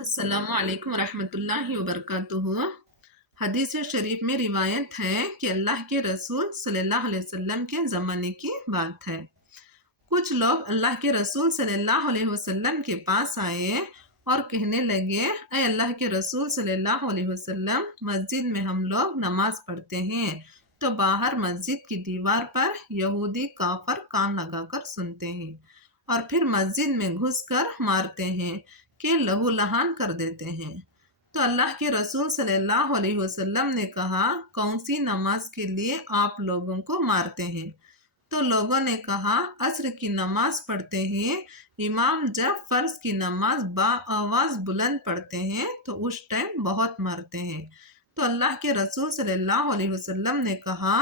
अस्सलामु अलैकुम रहमतुल्लाहि व बरकातुहू। हदीस शरीफ में रिवायत है कि अल्लाह के रसूल सल्लल्लाहु अलैहि वसल्लम के ज़माने की बात है। कुछ लोग अल्लाह के रसूल सल्लल्लाहु अलैहि वसल्लम के पास आए और कहने लगे, ऐ अल्लाह के रसूल सल्लल्लाहु अलैहि वसल्लम, मस्जिद में हम लोग नमाज पढ़ते हैं तो बाहर मस्जिद की दीवार पर यहूदी काफर कान लगाकर सुनते हैं और फिर मस्जिद में घुसकर मारते हैं कि लहूलुहान कर देते हैं। तो अल्लाह के रसूल सल्लल्लाहु अलैहि वसल्लम ने कहा, कौन सी नमाज के लिए आप लोगों को मारते हैं? तो लोगों ने कहा, असर की नमाज पढ़ते हैं, इमाम जब फ़र्ज की नमाज आवाज़ बुलंद पढ़ते हैं तो उस टाइम बहुत मारते हैं। तो अल्लाह के रसूल सल्लल्लाहु अलैहि वसल्लम ने कहा,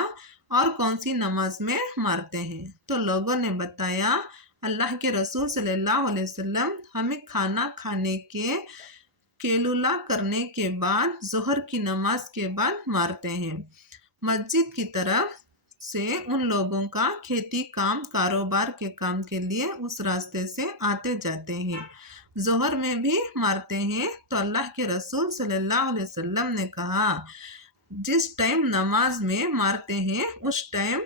और कौन सी नमाज में मारते हैं? तो लोगों ने बताया, अल्लाह के रसूल सल्लल्लाहु अलैहि वसल्लम हमें खाना खाने के केलुला करने के बाद ज़ोहर की नमाज के बाद मारते हैं। मस्जिद की तरफ से उन लोगों का खेती काम कारोबार के काम के लिए उस रास्ते से आते जाते हैं। ज़ोहर में भी मारते हैं। तो अल्लाह के रसूल सल्लल्लाहु अलैहि वसल्लम ने कहा, जिस टाइम नमाज में मारते हैं उस टाइम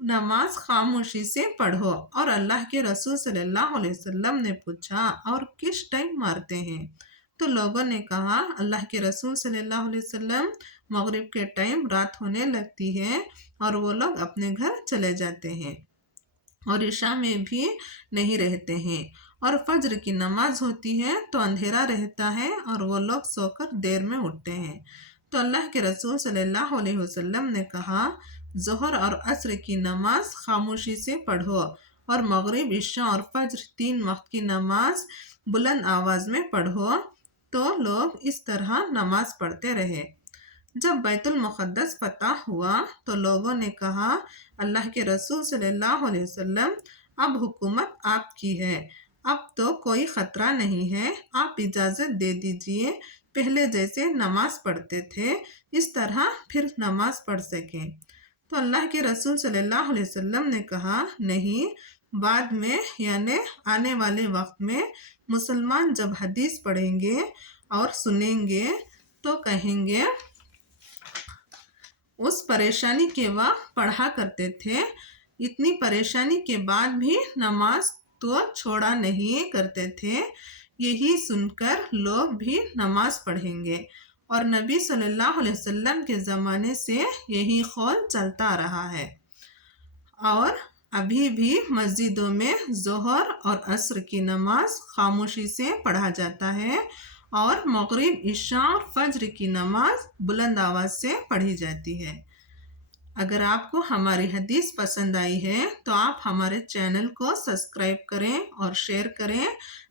नमाज खामोशी से पढ़ो। और अल्लाह के रसूल सल्लल्लाहु अलैहि वसल्लम ने पूछा, और किस टाइम मारते हैं? तो लोगों ने कहा, अल्लाह के रसूल सल्लल्लाहु अलैहि वसल्लम, मगरिब के टाइम रात होने लगती है और वो लोग अपने घर चले जाते हैं और इशा में भी नहीं रहते हैं, और फज्र की नमाज होती है तो अंधेरा रहता है और वो लोग सोकर देर में उठते हैं। तो अल्लाह के रसूल सल्लल्लाहु अलैहि वसल्लम ने कहा, ज़ोहर और असर की नमाज खामोशी से पढ़ो और मगरिब इशा और फज्र 3 वक्त की नमाज बुलंद आवाज़ में पढ़ो। तो लोग इस तरह नमाज पढ़ते रहे। जब बैतुल मुक़द्दस फतह हुआ तो लोगों ने कहा, अल्लाह के रसूल सल्लल्लाहु अलैहि वसल्लम, अब हुकूमत आपकी है, अब तो कोई ख़तरा नहीं है, आप इजाज़त दे दीजिए, पहले जैसे नमाज पढ़ते थे इस तरह फिर नमाज पढ़ सकें। तो अल्लाह के रसूल सल्लल्लाहु अलैहि वसल्लम ने कहा, नहीं, बाद में यानी आने वाले वक्त में मुसलमान जब हदीस पढ़ेंगे और सुनेंगे तो कहेंगे, उस परेशानी के वक्त पढ़ा करते थे, इतनी परेशानी के बाद भी नमाज तो छोड़ा नहीं करते थे। यही सुनकर लोग भी नमाज पढ़ेंगे और नबी सल्लल्लाहु अलैहि वसल्लम के ज़माने से यही कौल चलता रहा है और अभी भी मस्जिदों में ज़ोहर और असर की नमाज खामोशी से पढ़ा जाता है और मगरिब इशा और फज्र की नमाज बुलंद आवाज़ से पढ़ी जाती है। अगर आपको हमारी हदीस पसंद आई है तो आप हमारे चैनल को सब्सक्राइब करें और शेयर करें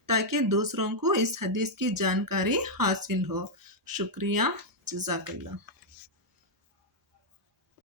ताकि दूसरों को इस हदीस की जानकारी हासिल हो। शुक्रिया, जज़ाकल्लाह।